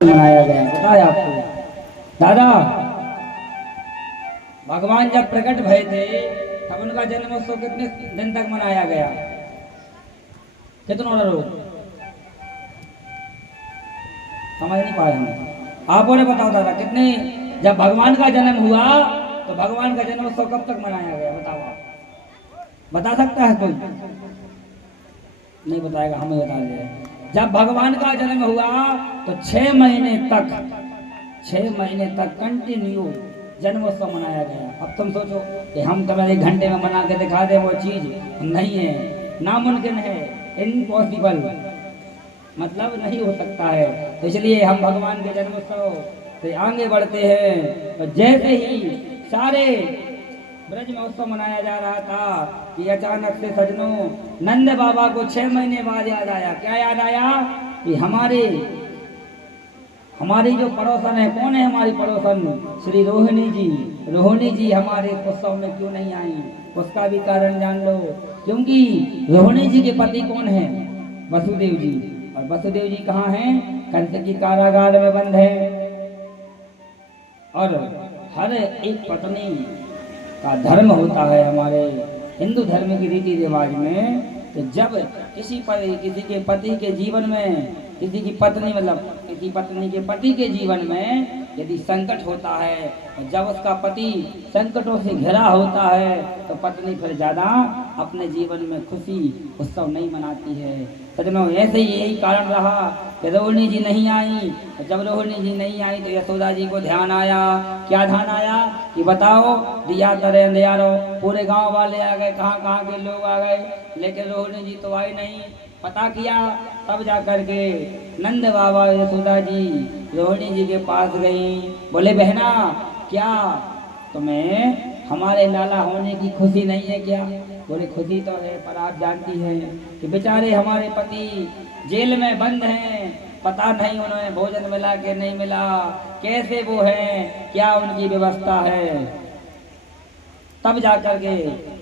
मनाया गया है, पता है आपको दादा। भगवान जब प्रकट भय थे तब उनका जन्मोत्सव कितने दिन तक मनाया गया? कितनों लोग समझ नहीं पाए हम। आप और बताओ दादा, कितने जब भगवान का जन्म हुआ तो भगवान का जन्मोत्सव कब तक मनाया गया? बताओ, आप बता सकता है कोई? नहीं बताएगा, हमें बता दे। जब भगवान का जन्म हुआ तो 6 महीने तक कंटिन्यू जन्मोत्सव मनाया गया। अब तुम सोचो कि हम तुम्हें 1 घंटे में बना के दिखा दे, वो चीज नहीं है, नामुमकिन है, इम्पॉसिबल, मतलब नहीं हो सकता है। तो इसलिए हम भगवान के जन्मोत्सव से आगे बढ़ते हैं। तो जैसे ही सारे ब्रज महोत्सव मनाया जा रहा था कि अचानक से सजनों नंद बाबा को 6 महीने बाद याद आया। क्या याद आया? कि हमारी जो पड़ोसन है, कौन है हमारी पड़ोसन? श्री रोहिणी जी। रोहिणी जी हमारे उत्सव में क्यों नहीं आई? उसका भी कारण जान लो। क्योंकि रोहिणी जी के पति कौन है? वसुदेव जी। और वसुदेव जी कहाँ हैं? कंस की कारागार में बंद है। और हर एक पत्नी का धर्म होता है हमारे हिंदू धर्म की रीति रिवाज में। तो जब किसी के पति के जीवन में, किसी की पत्नी मतलब किसी पत्नी के पति के जीवन में यदि संकट होता है, जब उसका पति संकटों से घिरा होता है, तो पत्नी फिर ज़्यादा अपने जीवन में खुशी उत्सव नहीं मनाती है। सजनों ऐसे ही यही कारण रहा कि रोहिणी जी नहीं आई। जब रोहिणी जी नहीं आई तो यशोदा जी को ध्यान आया। क्या ध्यान आया? कि बताओ, दिया तरे अंधियारो, पूरे गांव वाले आ गए, कहाँ कहाँ के लोग आ गए, लेकिन रोहिणी जी तो आई नहीं। पता किया, तब जा कर के नंद बाबा यशोदा जी रोहिणी जी के पास गई। बोले बहना, क्या तुम्हें हमारे लाला होने की खुशी नहीं है क्या? बोले खुशी तो है, पर आप जानती हैं कि बेचारे हमारे पति जेल में बंद हैं, पता नहीं उन्हें भोजन मिला कि नहीं मिला, कैसे वो हैं, क्या उनकी व्यवस्था है। तब जाकर के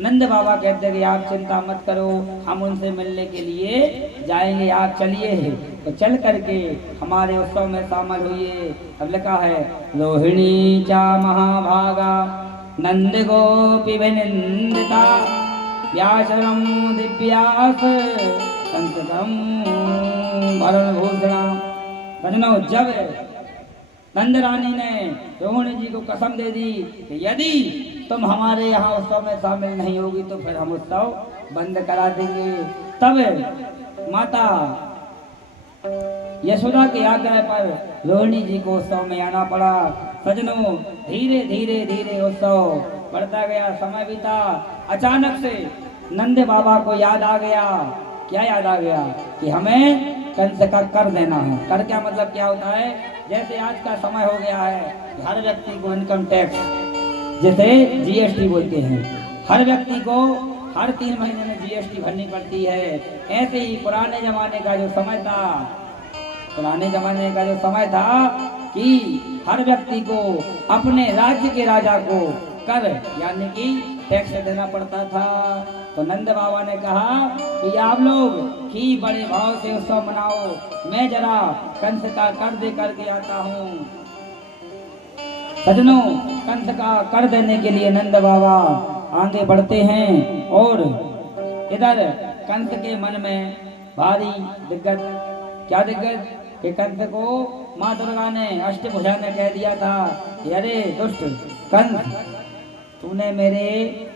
नंद बाबा कहते हैं कि आप चिंता मत करो, हम उनसे मिलने के लिए जाएंगे, आप चलिए। तो चल करके हमारे उत्सव में शामिल हुई। अब लिखा है, रोहिणी चा महाभागा नंद गोपी विनिंदिता व्यासरम दिव्यास संततम भरण भूषणा। बजनो, जब नंद रानी ने रोहिणी जी को कसम दे दी कि यदि तुम हमारे यहाँ उत्सव में शामिल नहीं होगी तो फिर हम उत्सव बंद करा देंगे, तब माता यशोदा के आग्रह पर रोहिणी जी को उत्सव में आना पड़ा। सजनों, धीरे धीरे धीरे उत्सव बढ़ता गया, समय बीता। अचानक से नंद बाबा को याद आ गया। क्या याद आ गया? कि हमें कंस का कर देना है। कर क्या मतलब क्या होता है? जैसे आज का समय हो गया है, हर व्यक्ति को इनकम टैक्स, जैसे जीएसटी बोलते हैं, हर व्यक्ति को हर 3 महीने में जीएसटी भरनी पड़ती है। ऐसे ही पुराने जमाने का जो समय था कि हर व्यक्ति को अपने राज्य के राजा को कर यानी कि टैक्स देना पड़ता था। तो नंद बाबा ने कहा कि आप लोग ही बड़े भाव से उत्सव मनाओ, मैं जरा कंस का कर दे करके आता हूँ। सजनों, कंस का कर देने के लिए नंद बाबा आगे बढ़ते हैं और इधर कंस के मन में भारी दिक्कत। क्या दिक्कत? कि कंस को माँ दुर्गा ने अष्टभुजा ने कह दिया था कि अरे दुष्ट कंस, तूने मेरे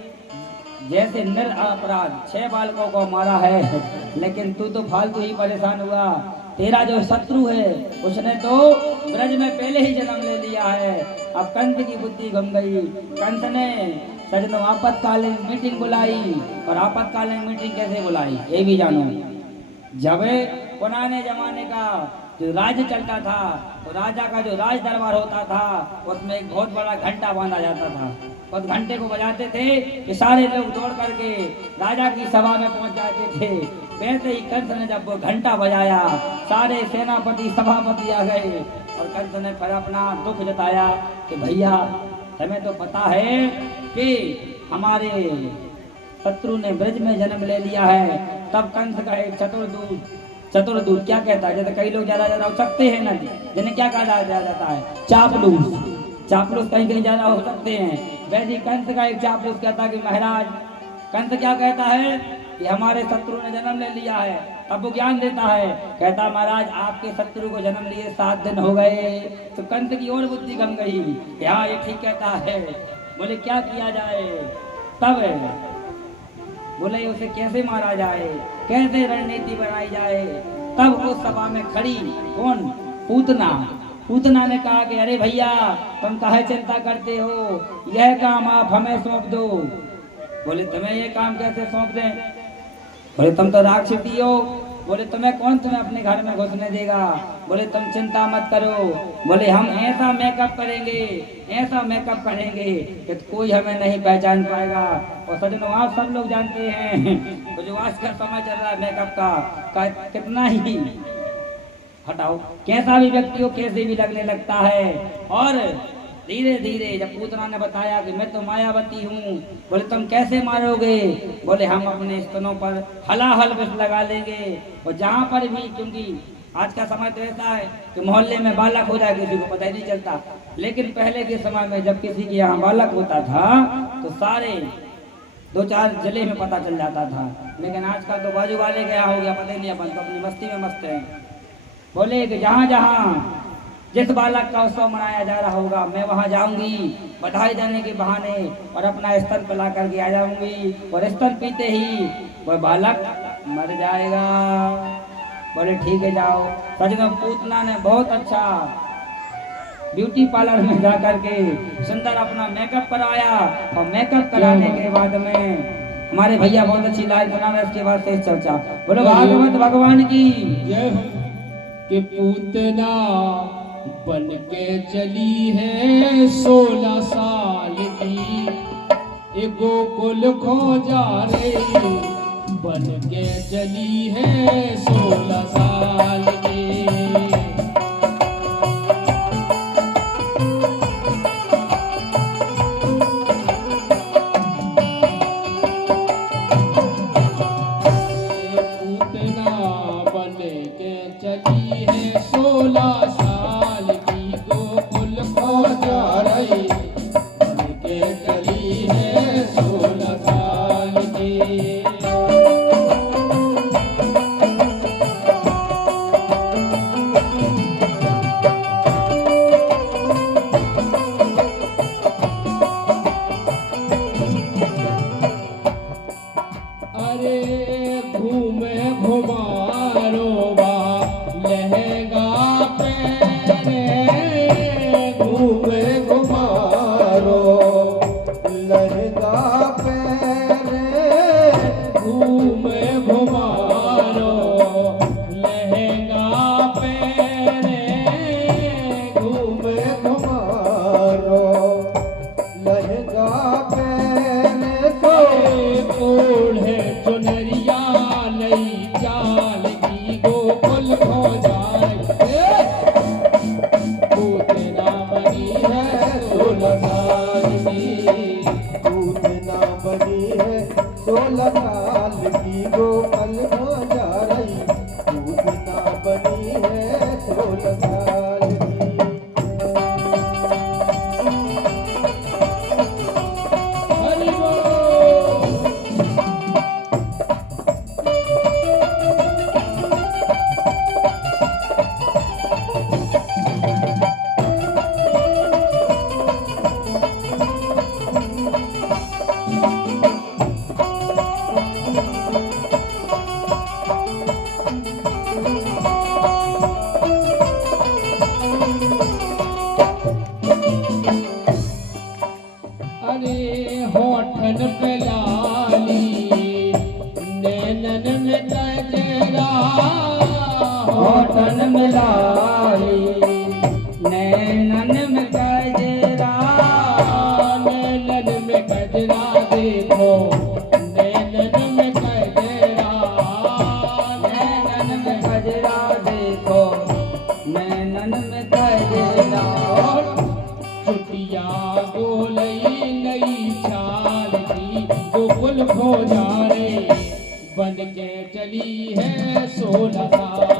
जैसे निरपराध 6 बालकों को मारा है, लेकिन तू तो फालतू ही परेशान हुआ। तेरा जो शत्रु है उसने तो ब्रज में पहले ही जन्म ले लिया है। अब कंस की बुद्धि घूम गई। कंस ने सजनों आपातकालीन मीटिंग बुलाई। और आपातकालीन मीटिंग कैसे बुलाई ये भी जानो। जब पुराने जमाने का जो राज्य चलता था तो राजा का जो राज दरबार होता था उसमें एक बहुत बड़ा घंटा बांधा जाता था। उस घंटे को बजाते थे कि सारे लोग दौड़ करके राजा की सभा में पहुंच जाते थे। वैसे ही कंस ने जब वो घंटा बजाया, सारे सेनापति सभापति आ गए और कंस ने फिर अपना दुख जताया कि भैया, हमें तो पता है कि हमारे शत्रु ने ब्रज में जन्म ले लिया है। तब कंस का एक चतुर्दूत क्या कहता है? जैसे कई लोग ज्यादा ज्यादा हो सकते हैं ना, जिन्हें क्या कहा जाता है? चापलूस। चापलूस कहीं कहीं ज्यादा हो सकते हैं। वैसे कंस का एक चापलूस कहता है कि महाराज, कंस क्या कहता है कि हमारे शत्रु ने जन्म ले लिया है। तब वो ज्ञान देता है, कहता महाराज आपके शत्रु को जन्म लिए 7 दिन हो गए। तो कंस की और बुद्धि गम गई, हाँ ये ठीक कहता है। बोले क्या किया जाए? तब बोले उसे कैसे मारा जाए, कैसे रणनीति बनाई जाए। तब उस सभा में खड़ी कौन? पूतना। पूतना ने कहा कि अरे भैया तुम काहे चिंता करते हो, यह काम आप हमें सौंप दो। बोले तुम्हें ये काम कैसे सौंप दें? बोले तुम तो राक्षसी हो। बोले तुम्हें कौन तुम्हें अपने घर में घुसने देगा? बोले तुम चिंता मत करो। बोले हम ऐसा मेकअप करेंगे, ऐसा मेकअप करेंगे कि कोई हमें नहीं पहचान पाएगा। और सजनों आप सब लोग जानते हैं तो जो आज का समय चल रहा है मेकअप का कितना ही हटाओ, कैसा भी व्यक्ति हो कैसे भी लगने लगता है। और धीरे धीरे जब पूतना ने बताया कि मैं तो मायावती हूँ, बोले तुम कैसे मारोगे? बोले हम अपने स्तनों पर हलाहल विष लगा लेंगे। और जहाँ पर भी, क्योंकि आज का समय तो ऐसा है कि मोहल्ले में बालक हो जाए किसी को पता ही नहीं चलता, लेकिन पहले के समय में जब किसी के यहाँ बालक होता था तो सारे 2-4 जिले में पता चल जाता था। लेकिन आजकल तो बाजू वाले गया हो गया, पता ही नहीं, अपन तो अपनी मस्ती में मस्त हैं। बोले कि जहाँ जहाँ जिस बालक का उत्सव मनाया जा रहा होगा मैं वहां जाऊंगी बधाई देने के बहाने और अपना स्तन पिला करके आ जाऊंगी, और स्तन पीते ही वह बालक मर जाएगा। बोले ठीक है जाओ। सजनों पूतना ने बहुत अच्छा ब्यूटी पार्लर में जा करके सुंदर अपना मेकअप कराया, और मेकअप कराने के बाद में हमारे भैया बहुत अच्छी लाइन बना रहे। इसके बाद से चर्चा बोलो भागवत भगवान की कि पूतना बन के चली है 16 साल की, गोकुल खो जा रही बन के चली है 16 साल की। पूतना बन के चली है 16 साल की, गोकुल खो जा रही बन के चली है 16 साल की। अरे घूमे घुमारो बा लहंगा पहने, घूमे घुमारो लहंगा पहने, घूमे घुमारो लहंगा पहने, घूमे घुमारो लहंगा पहने, ओढ़े चुनरिया नई चाल की, गोकुल खो जाए पूतना बनी है 16 साल की। पूतना बनी है 16 साल की, गोकुल खो जा रही पूतना बनी है 16 साल की। हरि बोल। अरे होठन पे लाली नैनन में कजरा, होठन में लाली नैनन में गजरा, नैनन में कजरा देखो, नैनन में कजरा, नैनन में गजरा देखो, नैनन में गजरा। चुटिया गोलई नई चाल की, गोकुल खो जा रे बन के चली है 16 साल